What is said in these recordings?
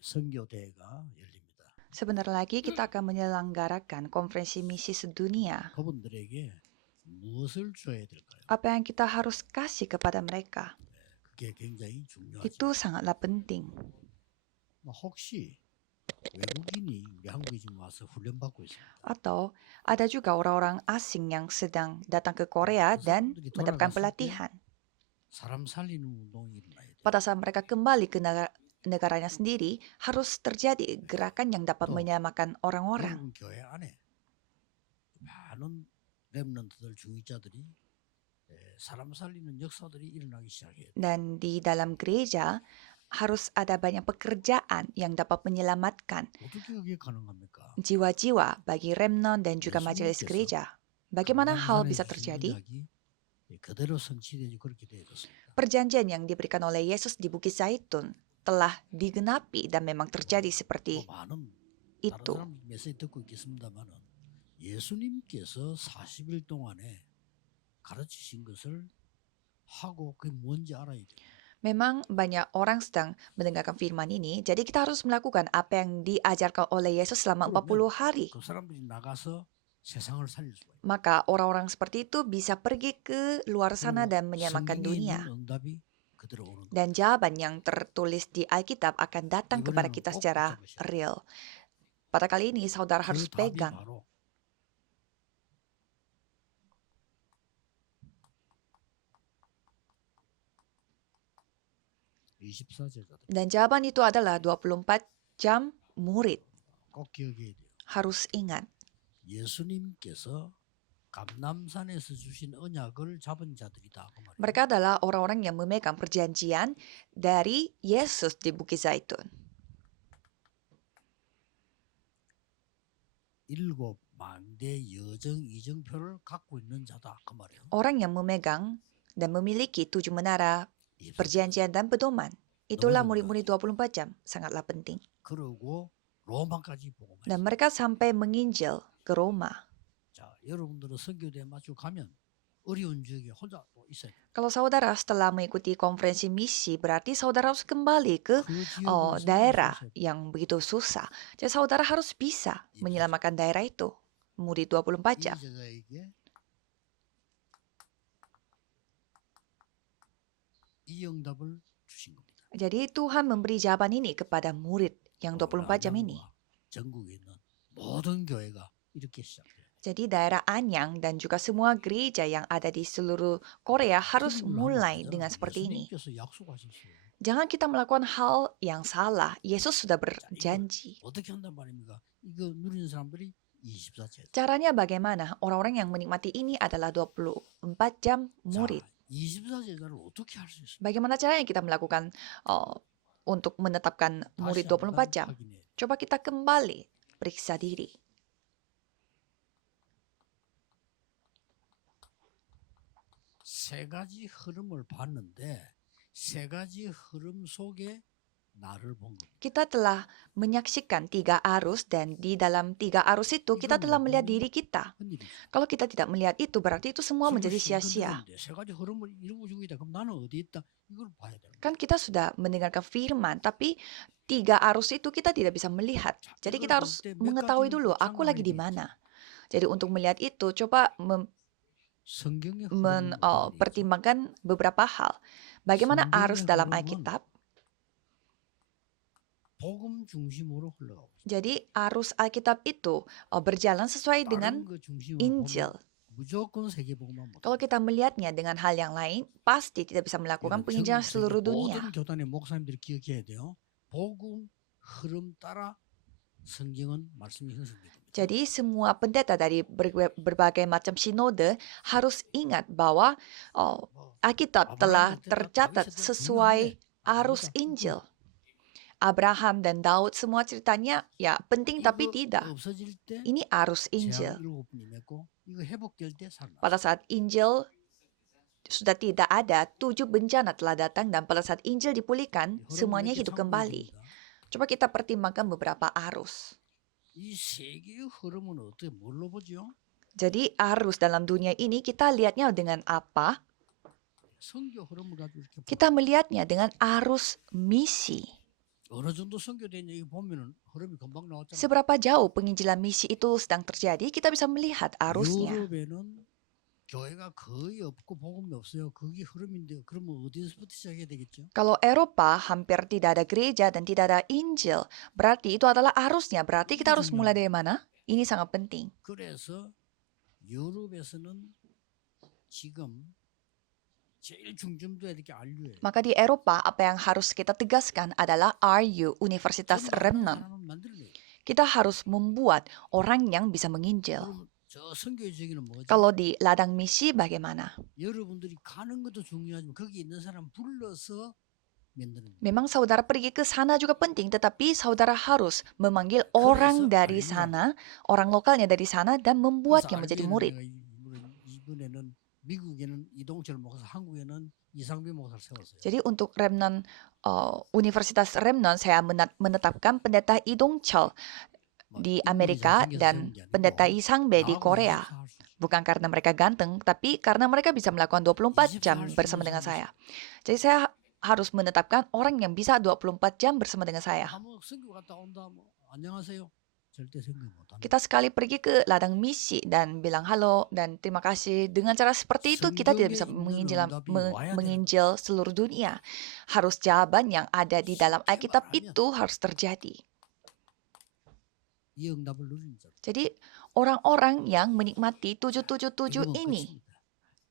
선교대회가 열립니다. Sebentar lagi kita akan menyelenggarakan konferensi misi sedunia. 그분들에게 무엇을 줘야 될까요? Apa yang kita harus kasih kepada mereka? 그게 굉장히 중요하죠. Itu sangatlah penting. 혹시 외국인이 우리 한국에 지금 와서 훈련받고 있습니다. Atau ada juga orang-orang asing yang sedang datang ke Korea dan mendapatkan pelatihan. 사람 살리는 운동이 일어나야 돼요. Pada saat mereka kembali ke negaranya sendiri, harus terjadi gerakan yang dapat menyelamatkan orang-orang. 영국 교회 안에 많은 렘넌트들 중위자들이 사람 살리는 역사들이 일어나기 시작해요. Dan di dalam gereja harus ada banyak pekerjaan yang dapat menyelamatkan 어떻게 그게 가능합니까? jiwa-jiwa bagi remnon dan juga majelis gereja. Bagaimana hal bisa terjadi? 그대로 성취되지 그렇게 되어졌습니다. Perjanjian yang diberikan oleh Yesus di Bukit Zaitun telah digenapi dan memang terjadi seperti 많은 itu. 다른 사람 메시지 듣고 있겠습니다만은 예수님께서 40일 동안에 가르치신 것을 하고 그게 뭔지 알아야 돼요. Memang banyak orang sedang mendengarkan firman ini, jadi kita harus melakukan apa yang diajarkan oleh Yesus selama 40 hari. 그 사람들이 나가서 세상을 살릴 수가 있어요. Maka orang-orang seperti itu bisa pergi ke luar sana dan menyelamatkan 성경에 있는 dunia. 응답이 그대로 오는 거예요. Dan jawaban yang tertulis di Alkitab akan datang kepada kita secara real. Pada kali ini saudara harus 그 답이 pegang. 바로 24제자들. Dan jawaban itu adalah 24 jam murid. 꼭 기억해야 돼요. Harus ingat. 예수님께서 감람산에서 주신 언약을 잡은 자들이다. 그 말이에요. Mereka adalah orang-orang yang memegang perjanjian dari Yesus di Bukit Zaitun. 7만 대 여정 이정표를 갖고 있는 자다. 그 말이에요. Orang yang memegang dan memiliki 7 menara perjanjian dan pedoman. Itulah murid-murid 24 jam. Sangatlah penting. 그러고 로마까지 보고 Dan mereka sampai menginjil ke Roma. 자, 여러분들은 선교대에 맞추고 가면 어려운 지역에 혼자 또 있어요. Kalau saudara setelah mengikuti konferensi misi, berarti saudara harus kembali ke daerah yang begitu susah. Jadi saudara harus bisa menyelamatkan daerah itu. Murid 24 jam. 이 응답을 주신 겁니다. Jadi Tuhan memberi jawaban ini kepada murid yang 24 jam ini. 전국에 있는 모든 교회가 이렇게 시작해요. Jadi daerah Anyang dan juga semua gereja yang ada di seluruh Korea harus mulai dengan seperti ini. 예수님께서 약속하셨어요. Jangan kita melakukan hal yang salah. Yesus sudah berjanji. 어떻게 한단 말입니까? 이거 누리는 사람들이 24제자. Caranya bagaimana? Orang-orang yang menikmati ini adalah 24 jam murid. 24제자를 어떻게 할 수 있어요? Bagaimana caranya kita melakukan untuk menetapkan murid 24 jam? Coba kita kembali periksa diri. 세 가지 흐름을 봤는데 세 가지 흐름 속에 나를 본 겁니다. Kita telah menyaksikan 3 arus dan di dalam 3 arus itu kita telah melihat diri kita. Kalau kita tidak melihat itu berarti itu semua menjadi sia-sia. 세 가지 흐름을 이루고 있다. 그럼 나는 어디 있다? 이걸 봐야 돼요. Kan kita sudah mendengarkan firman, tapi 3 arus itu kita tidak bisa melihat. Jadi kita harus mengetahui dulu aku lagi di mana. Jadi untuk melihat itu coba pertimbangkan beberapa hal. Bagaimana arus dalam Alkitab? 복음 중심으로 흘러가고 있어요. Jadi arus Alkitab itu berjalan sesuai dengan 그 중심으로 Injil. 보면 무조건 세계복음만 못. Kalau kita melihatnya dengan hal yang lain, pasti tidak bisa melakukan penginjilan seluruh dunia. 모든 교단의 목사님들이 기억해야 돼요. 복음 흐름 따라 성경은 말씀이 형성됩니다. Jadi semua pendeta dari berbagai macam sinode harus ingat bahwa Alkitab telah tercatat sesuai arus Injil. Abraham dan Daud semua ceritanya ya penting tapi tidak. Ini arus Injil. Pada saat Injil sudah tidak ada, 7 bencana telah datang dan pada saat Injil dipulihkan, semuanya hidup kembali. Coba kita pertimbangkan beberapa arus. Jadi arus dalam dunia ini kita lihatnya dengan apa? Kita melihatnya dengan arus misi. 어느 정도 선교되냐 이거 보면은 흐름이 금방 나왔잖아. Seberapa jauh penginjilan misi itu sedang terjadi, kita bisa melihat arusnya. 유럽에는 교회가 거의 없고 복음이 없어요. 그게 흐름인데 그러면 어디서부터 시작해야 되겠죠? Kalau Eropa hampir tidak ada gereja dan tidak ada Injil, berarti itu adalah arusnya. Berarti kita harus mulai dari mana? Ini sangat penting. 그래서 유럽에서는 지금 제일 중점돼야 될 게 RU예요. Maka di Eropa, apa yang harus kita tegaskan adalah RU, Universitas Remnon. Kita harus membuat orang yang bisa menginjil. 그럼 저 선교의 저기는 뭐지? Kalau di ladang misi bagaimana? 여러분들이 가는 것도 중요하지만 거기 있는 사람 불러서 만드는 거예요. Memang saudara pergi ke sana juga penting, tetapi saudara harus memanggil orang dari sana, orang lokalnya dari sana, dan membuatnya menjadi murid. 이번에는 미국에는 이동철 목사, 한국에는 이상비 목사를 세웠어요. Jadi untuk Remnon, Universitas Remnon, saya menetapkan pendeta Idong Chol di Amerika dan pendeta Lee Sang-bae di Korea. Bukan karena mereka ganteng, tapi karena mereka bisa melakukan 24 jam bersama dengan saya. Jadi saya harus menetapkan orang yang bisa 24 jam bersama dengan saya. 한번 선교 갔다 온다. 뭐, 안녕하세요. 절대 선교 못 합니다. Kita sekali pergi ke ladang misi dan bilang halo dan terima kasih. Dengan cara seperti itu kita tidak bisa menginjil seluruh dunia. Harus jawaban yang ada di dalam Alkitab itu harus terjadi. 이 응답을 누리는 자. Jadi orang-orang yang menikmati 777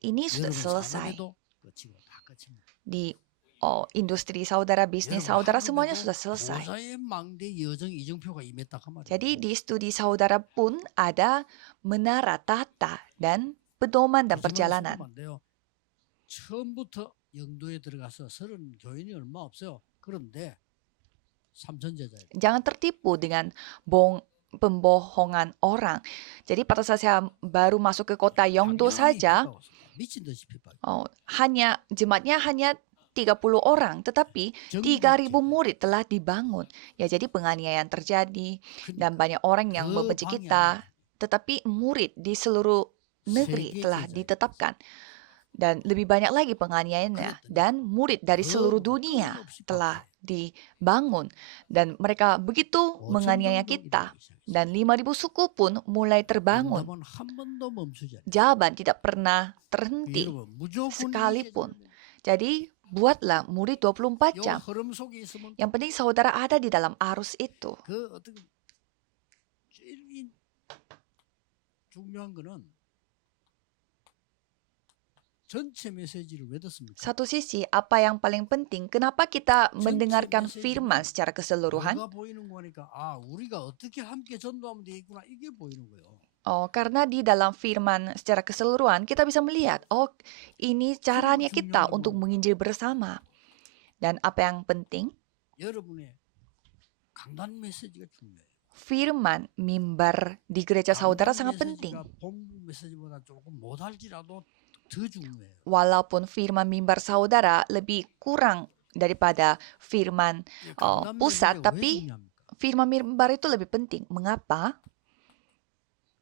ini sudah selesai. Di industri saudara, bisnis saudara, semuanya sudah selesai. 보좌의 망대 여정 이정표가 임했다 그 말이에요. Jadi di studi saudara pun ada menara tata dan pedoman dan perjalanan. 처음부터 영도에 들어가서 30 교인이 얼마 없어요. 그런데 삼천제자예요. Jangan tertipu dengan pembohongan orang. Jadi pada saat saya baru masuk ke kota Yeongdo saja, 미친 듯이 핍박. jemaatnya hanya 30 orang, tetapi 3.000 murid telah dibangun. Ya, jadi penganiayaan terjadi dan banyak orang yang membenci kita, tetapi murid di seluruh negeri telah ditetapkan. Dan lebih banyak lagi penganiayaannya, dan murid dari seluruh dunia telah dibangun. Dan mereka begitu menganiaya kita, dan 5.000 suku pun mulai terbangun. Jawaban tidak pernah terhenti sekalipun. Jadi buatlah murid 24 jam. Yang penting saudara ada di dalam arus itu. 제일 중요한 거는 전체 메시지를 왜 듣습니까? Satu sisi, apa yang paling penting, kenapa kita mendengarkan firman secara keseluruhan? 내가 보이는 거니까 아, 우리가 어떻게 함께 전도하면 되겠구나 이게 보이는 거예요. Karena di dalam firman secara keseluruhan kita bisa melihat, ini caranya kita untuk menginjil bersama. Dan apa yang penting? 여러분의 강단 메시지가 중요해요. Firman mimbar di gereja saudara sangat penting. 본부 메시지보다 조금 못할지라도 더 중요해요. Walaupun firman mimbar saudara lebih kurang daripada firman pusat, tapi firman mimbar itu lebih penting. Mengapa?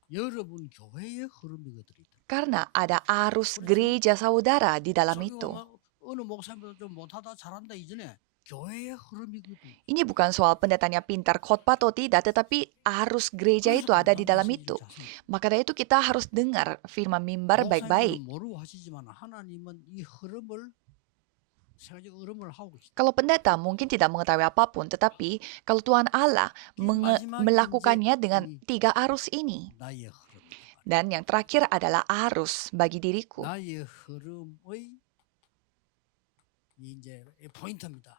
여러분 교회의 흐름이거든요. Karena ada arus gereja saudara di dalam itu. 어느 목사님도 좀 못하다 잘한다 이전에 교회의 흐름이거든요. Ini bukan soal pendetanya pintar khotbah atau tidak, tetapi arus gereja itu ada di dalam itu. Maka dari itu kita harus dengar firman mimbar baik-baik. 모르고 하시지만 하나님은 이 흐름을 세가지 흐름을 하고 계십니다. Kalau pendeta mungkin tidak mengetahui apapun, tetapi kalau Tuhan Allah melakukannya dengan 3 arus ini. 나의 흐름. Dan yang terakhir adalah arus bagi diriku. 나의 흐름의 이제 포인트입니다.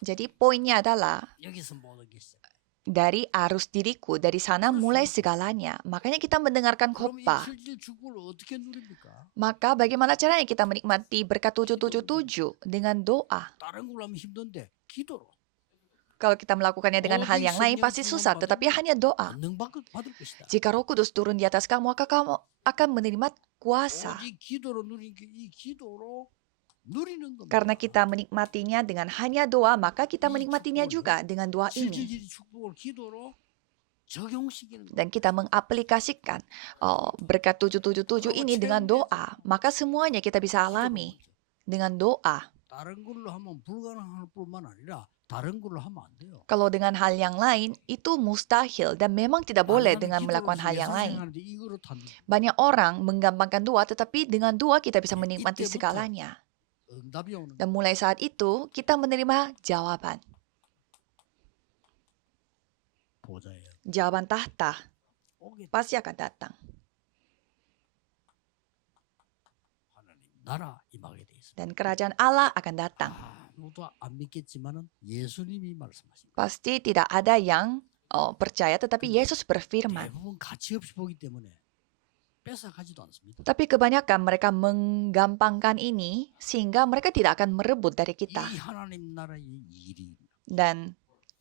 Jadi poinnya adalah 여기서 모든 게 시작. dari arus diriku, dari sana mulai segalanya. Makanya kita mendengarkan 그럼 이 khotbah. 실질 축복을 어떻게 누립니까? Maka bagaimana caranya kita menikmati berkat 777 dengan doa? 다른 걸로 하면 힘든데 기도로. Kalau kita melakukannya dengan hal yang lain pasti susah, tetapi hanya doa. 받을 것이다. Jika Roh Kudus turun di atas kamu, maka kamu akan menerima kuasa. 오직 기도로 누린 게 이 기도로 누리는 겁니다. Karena kita menikmatinya dengan hanya doa, maka kita menikmatinya juga dengan doa ini. 실질적인 축복을 기도로 적용시키는 Dan kita mengaplikasikan berkat 777 ini dengan doa, maka semuanya kita bisa alami dengan doa. 다른 걸로 하면 불가능할 뿐만 아니라 다른 걸로 하면 안 돼요. Kalau dengan hal yang lain, itu mustahil dan memang tidak boleh 많은 dengan melakukan 기도로서 hal yang 예술 lain. 생활하는데 이거로 단 Banyak orang menggampangkan doa, tetapi dengan doa kita bisa 예, menikmati 이때부터 segalanya. 응답이 오는 Dan 거예요. mulai saat itu, kita menerima jawaban. 보좌예요. Jawaban tahta 오게 pasti akan datang. 하나님 나라 임하게 돼 있습니다. Dan kerajaan Allah akan datang. 아무도 안 믿겠지만은 예수님이 말씀하십니다. Pasti tidak ada yang percaya, tetapi Yesus berfirman. 대부분 가치 없이 보기 때문에 뺏어가지도 않습니다. Tapi kebanyakan mereka menggampangkan ini sehingga mereka tidak akan merebut dari kita. 이 하나님 나라의 일이 Dan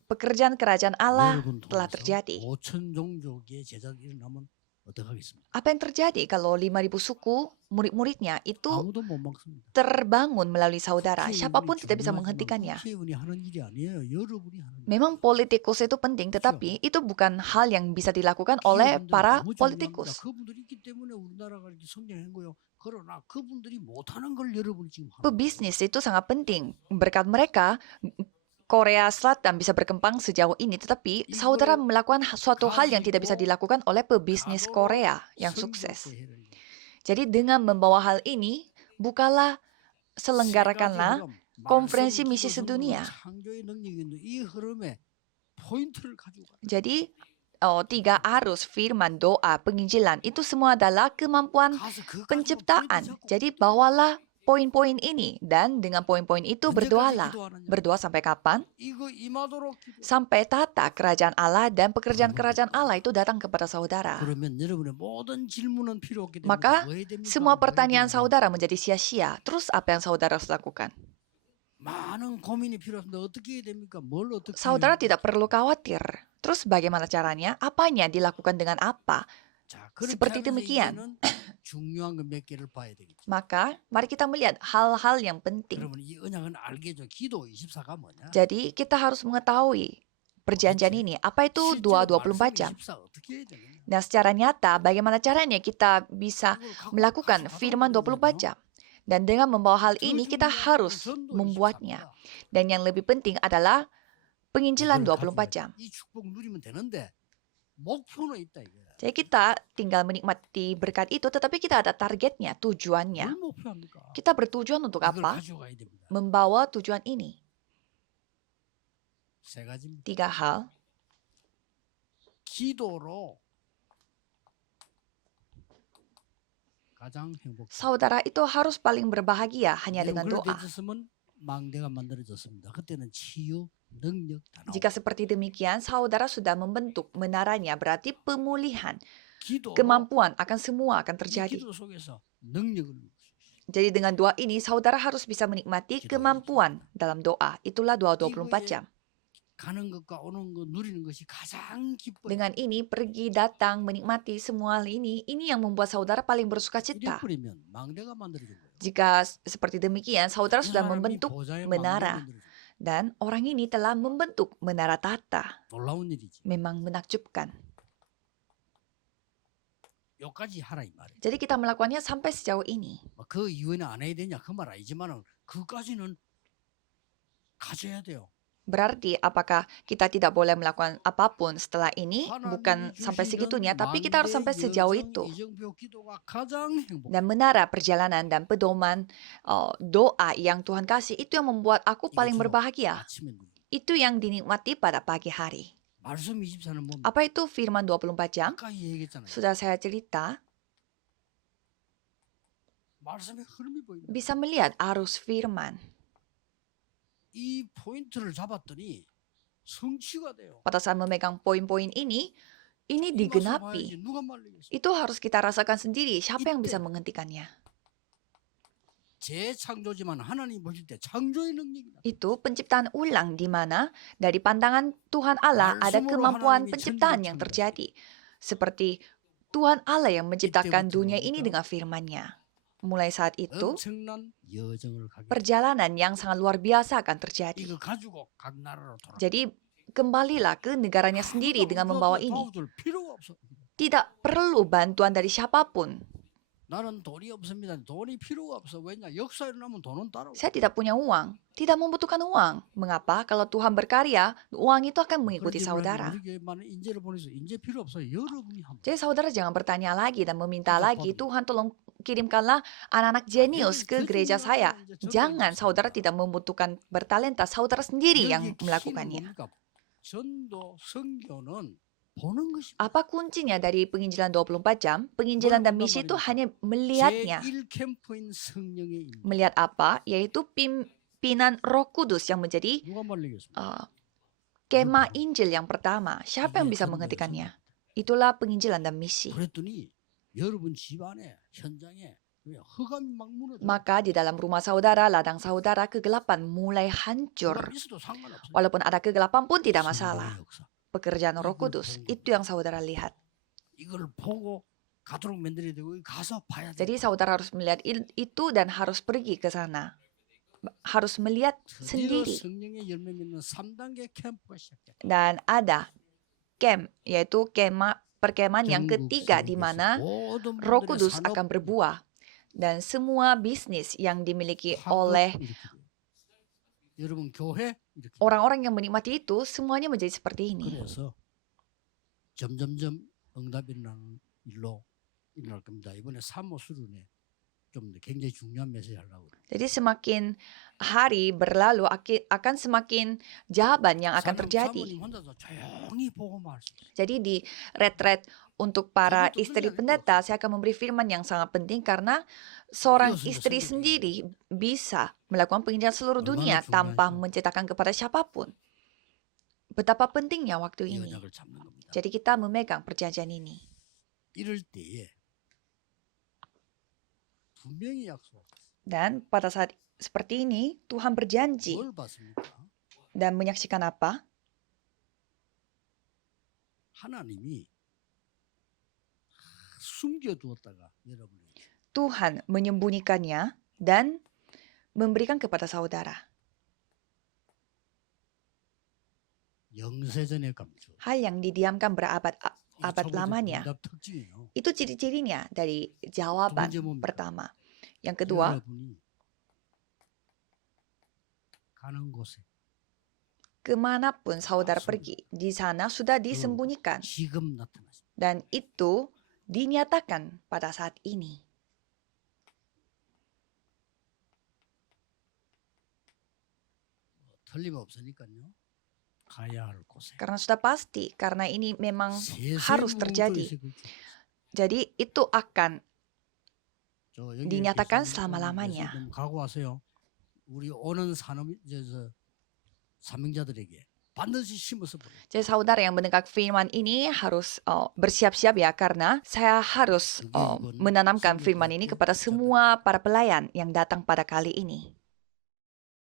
pekerjaan kerajaan Allah 여러분 telah 통해서 terjadi. 5천 종족의 제자가 일어나면 어떡하겠습니까? Apa yang terjadi kalau 5.000 suku, murid-muridnya itu 아무도 못 막습니다. terbangun melalui saudara? 국회의원이 Siapapun tidak bisa 중요하지만 menghentikannya. 국회의원이 하는 일이 아니에요. 여러분이 하는 일. Memang politikus itu penting, tetapi itu bukan hal yang bisa dilakukan oleh 기업인들은 para 너무 중요합니다. politikus. 그분들이 있기 때문에 우리나라가 이렇게 성장한 거예요. 그러나 그분들이 못하는 걸 여러분이 지금 하는 거예요. Pebisnis itu sangat penting. Berkat mereka, Korea Selatan bisa berkembang sejauh ini, tetapi saudara melakukan suatu hal yang tidak bisa dilakukan oleh pebisnis Korea yang sukses. Jadi dengan membawa hal ini, bukalah selenggarakanlah konferensi misi sedunia. 창조의 능력이 있는 이 흐름에 포인트를 가지고 가요. Jadi 3 arus firman, doa, penginjilan itu semua adalah kemampuan 가서 그거 가지고 penciptaan. 포인트 잡고 Jadi bawalah poin-poin ini dan dengan poin-poin itu 언제까지 berdoalah. 기도하느냐? Berdoa sampai kapan? 이거 임하도록 기도. Sampai tata kerajaan Allah dan pekerjaan kerajaan Allah itu datang kepada saudara. 그러면 여러분의 모든 질문은 필요 없게 됩니다. Maka 왜 됩니까? semua 왜 pertanyaan 됩니까? saudara menjadi sia-sia. Terus apa yang saudara harus lakukan? 많은 고민이 필요합니다. 어떻게 해야 됩니까? 뭘 어떻게 Saudara 해야 tidak perlu khawatir. Terus bagaimana caranya? Apanya dilakukan dengan apa? 자, 그렇게 seperti 하면서 demikian. 이제는 중요한 거 몇 개를 봐야 되겠죠. Maka mari kita melihat hal-hal yang penting. 그러면 이 언약은 알겠죠. 기도 24가 뭐냐? Jadi kita harus mengetahui perjanjian ini. Apa itu doa 24 jam? 24 어떻게 해야 되느냐? Dan secara nyata bagaimana caranya kita bisa 이걸 갖고 melakukan 가서 firman 받아들이면요. 24 jam. Dan dengan membawa hal 더 ini kita 중요한 건 harus 전도 membuatnya. 24입니다. Dan yang lebih penting adalah penginjilan 이걸 24 가지고 jam. 이 축복 누리면 되는데 목표는 있다 이거야. Jadi kita tinggal menikmati berkat itu, tetapi kita ada targetnya, tujuannya. 뭘 목표합니까? Kita bertujuan untuk 이걸 apa? 가져가야 됩니다. Membawa tujuan ini. 세 가지입니다. 3 hal. 기도로 가장 행복. Saudara itu harus paling berbahagia hanya dengan 그럴 때 doa. 있었으면 망대가 만들어졌습니다. 그때는 치유, 능력 다 나오고. Jika seperti demikian, saudara sudah membentuk menaranya, berarti pemulihan, 기도로 kemampuan akan semua akan 이 terjadi. 기도 속에서 능력을 누릴 수 있어요. Jadi dengan doa ini, saudara harus bisa menikmati kemampuan dalam doa. Itulah doa 24 jam. 가는 것과 오는 것 누리는 것이 가장 기뻐요. Dengan ini, pergi, datang, menikmati semua hal ini yang membuat saudara paling bersuka cita. 이래버리면 망대가 만들어진 거예요. Jika seperti demikian, saudara 이 sudah 사람이 membentuk 보좌의 menara. 망대를 만들어준 거예요. dan orang ini telah membentuk menara tata. 놀라운 일이지. Memang menakjubkan. 여기까지 하라 이 말이에요. Jadi kita melakukannya sampai sejauh ini. 그 이후에는 안 해야 되냐 그 말 아니지만은 그까지는 가져야 돼요. Berarti apakah kita tidak boleh melakukan apapun setelah ini? Bukan sampai segitunya, tapi kita harus sampai sejauh itu. Dan menara perjalanan dan pedoman doa yang Tuhan kasih itu yang membuat aku paling berbahagia. Itu yang dinikmati pada pagi hari. Apa itu firman 24 jam? Sudah saya cerita. Bisa melihat arus firman. 이 포인트를 잡았더니 성취가 돼요. Pada saat memegang poin-poin ini digenapi. Itu harus kita rasakan sendiri. Siapa yang bisa menghentikannya? 재창조지만 하나님 보실 때 창조의 능력이다. Itu penciptaan ulang di mana dari pandangan Tuhan Allah ada kemampuan penciptaan yang terjadi. Seperti Tuhan Allah yang menciptakan dunia ini dengan firman-Nya. Mulai saat itu, perjalanan yang sangat luar biasa akan terjadi. Jadi, kembalilah ke negaranya sendiri dengan membawa ini. Tidak perlu bantuan dari siapapun. 나는 돈이 없습니다. 돈이 필요가 없어. 왜냐? 역사 일어나면 돈은 따라와. Saya tidak punya uang, tidak membutuhkan uang. Mengapa? Kalau Tuhan berkarya, uang itu akan mengikuti 그렇기 때문에 saudara. 우리 교회 많은 인재를 보내서 인재 필요 없어요. 여러분이 하면. Jadi saudara jangan bertanya lagi dan meminta Tidak lagi, perlu. Tuhan tolong kirimkanlah anak-anak jenius ke 여기 gereja 교회 saya. 중요한 이제 Jangan, 전도인입니다. saudara tidak membutuhkan bertalenta, saudara sendiri yang 여기의 키는 melakukannya. 뭡니까? 전도 선교는 보는 것입니다. Apa kuncinya dari penginjilan 24 jam? Penginjilan dan misi itu hanya melihatnya. 제1캠프인 성령의 임재. Melihat apa? Yaitu pimpinan Roh Kudus yang menjadi 누가 말리겠습니까? kemah Injil yang pertama. Siapa yang bisa menghentikannya? Itulah penginjilan dan misi. 그랬더니 여러분 집안에 현장에 그냥 흑암이 막 무너져. Maka di dalam rumah saudara, ladang saudara, kegelapan mulai hancur. 흑암 있어도 상관없어요. Walaupun ada kegelapan pun tidak 성령의 masalah. 역사. Pekerjaan Roh Kudus, itu yang saudara lihat. 이걸 보고 가도록 만들어야 되고 가서 봐야 돼. Jadi saudara harus melihat itu dan harus pergi ke sana. Harus melihat 드디어 sendiri. 성령의 열매 맺는 3단계 캠프가 시작돼. Dan ada camp, yaitu perkemahan yang ketiga di mana Roh Kudus akan berbuah. Dan semua bisnis yang dimiliki oleh 여러분 교회 이렇게. orang-orang yang menikmati itu semuanya menjadi seperti ini. 그래서 점점점 응답이 일어나는 일로 일어날 겁니다. 이번에 사모수련회 좀 굉장히 중요한 메시지 하려고 그래요. Jadi semakin hari berlalu akan semakin jawaban yang akan terjadi. 사모님 혼자서 조용히 보고만 할 수 있어요. Jadi di retret untuk para istri pendeta, saya akan memberi firman yang sangat penting karena seorang istri sendiri bisa melakukan penginjilan seluruh dunia tanpa menceritakan kepada siapapun. Betapa pentingnya waktu 이 ini. 언약을 잡는 겁니다. Jadi kita memegang perjanjian ini. 이럴 때에 분명히 약속. Dan pada saat seperti ini, Tuhan berjanji 뭘 봤습니까? dan menyaksikan apa? 하나님이 숨겨두었다가 여러분이 Tuhan menyembunyikannya dan memberikan kepada saudara. 영세전의 감추. Hal yang didiamkan berabad lamanya. 응답 특징이에요. Itu ciri-cirinya dari jawaban 두 번째 뭡니까? pertama. Yang kedua, 여러분이 가는 곳에 kemanapun saudara pergi, di sana sudah disembunyikan. 지금 나타났습니다. Dan itu dinyatakan pada saat ini. 틀림없으니까요. 가야 할 곳에. Karena sudah pasti, karena ini memang 세세 harus 무궁토에 terjadi. 새길 줄. Jadi itu akan 저 여기 dinyatakan 계신 selama-lamanya. 좀 각오하세요. 우리 오는 산업 사명자들에게 반드시 심어서 보내. Jadi saudara yang mendengar firman ini harus bersiap-siap ya, karena saya harus menanamkan firman ini kepada semua para pelayan yang datang pada kali ini.